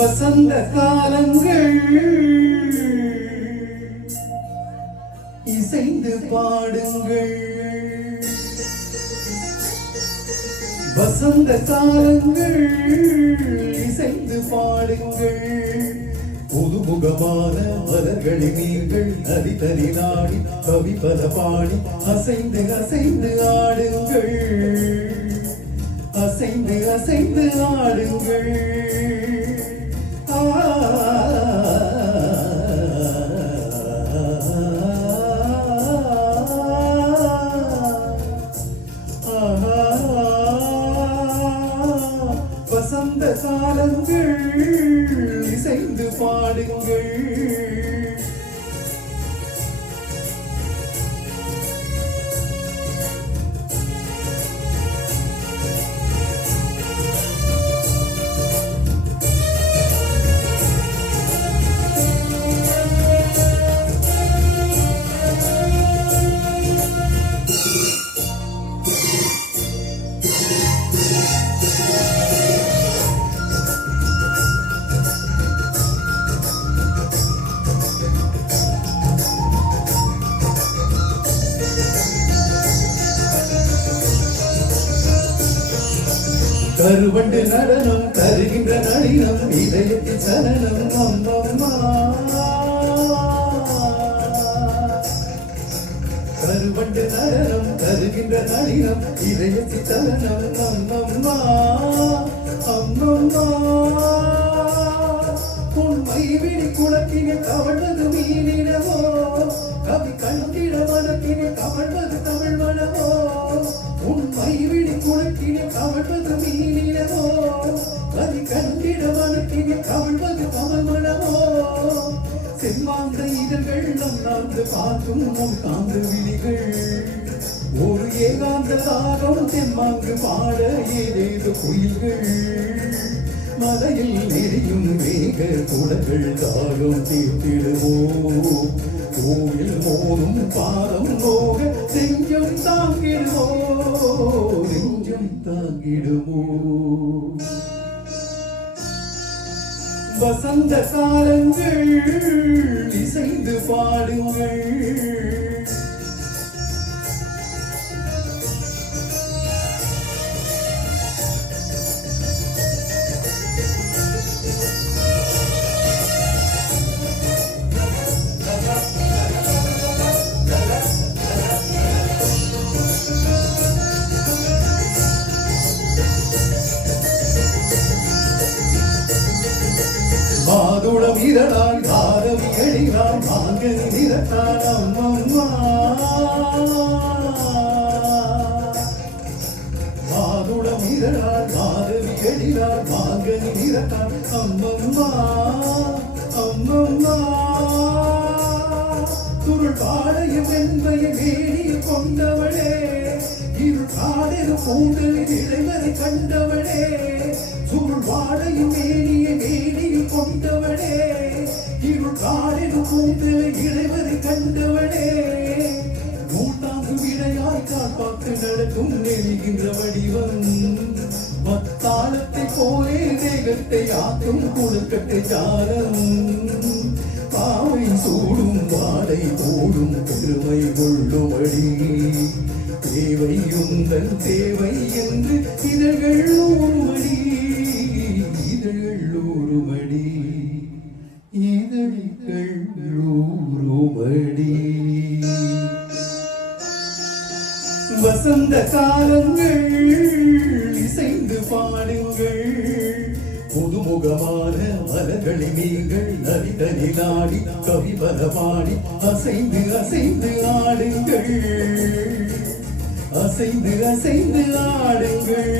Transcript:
வசந்த காலங்கள். இசைந்து பாடுங்கள். வசந்த காலங்கள். இசைந்து பாடுங்கள். புதுமுகமான மலர்களை நீங்கள் நதிதறி நாடி கவி பல பாடி அசைந்து அசைந்து ஆடுங்கள். அசைந்து அசைந்து ஆடுங்கள். வசந்த காலங்கள் இசைந்து பாடுங்கள் கருவண்டு நடனம் தருகின்ற நளினம் இதயத்தில் சரணம் அம்மம்மா கருவண்டு நடனம் தருகின்ற நளினம் இதயத்தில் சரணம் அம்மம்மா கவி கண்டிட மனத்தினை கவழ்வது தமிழ் மனமோ செம்மாந்த இதழ்கள் நம் நான்கு பார்க்கும் நம் காந்த விழிகள். ஒரு ஏகாந்த தாகம் தெம்மாங்கு பாட ஏதேது குயில்கள். மலையில் நெறியும் வேக குடங்கள் தாகம் தீர்த்திடுமோ கோயில் மோதும் பாதம் போக நெஞ்சம் தாங்கிடுமோ நெஞ்சம் தாங்கிடுமோ வசந்த காலங்கள் இசைந்து பாடுங்கள். குளம் இதழால் காதவி எழிலால் மாங்கனி நிறத்தால் அம்மம்மா மாதுளம் இதழால் காதவி எழிலால் மாங்கனி நிறத்தால் அம்மம்மா அம்மம்மா துருள் பாடையும் என்பைய வேணியில் கொண்டவளே இருள் காடெரு பூண்டலில் இளைவரை கண்டவளே சுருள் வாடையும் வேணிய வேணியில் கொண்டவனே இரு காலிலும் பூண்டலில் இளைவரை கண்டவனே நூற்றாண்டு விடையாய் காப்பாற்று நடக்கும் நெறிகின்ற வடிவம். பத்தாளத்தை போலே தேகத்தை ஆக்கும் குழுக்கட்டை ஜாலம் பாவை சூடும் வாடை போடும் பெருமை கொள்ளுமடி தேவை உங்கள் தேவை என்று இதழ்கள் ஊறுமடி இதழ்கள் ஊறுமடி இதழ்கள் ஊறுமடி வசந்த காலங்கள் இசைந்து பாடுங்கள். புதுமுகமான மலர்களை நீங்கள் நதிதனி நாடி கவி பாடி அசைந்து அசைந்து ஆடுங்கள். அசைந்து அசைந்து ஆடுங்கள்.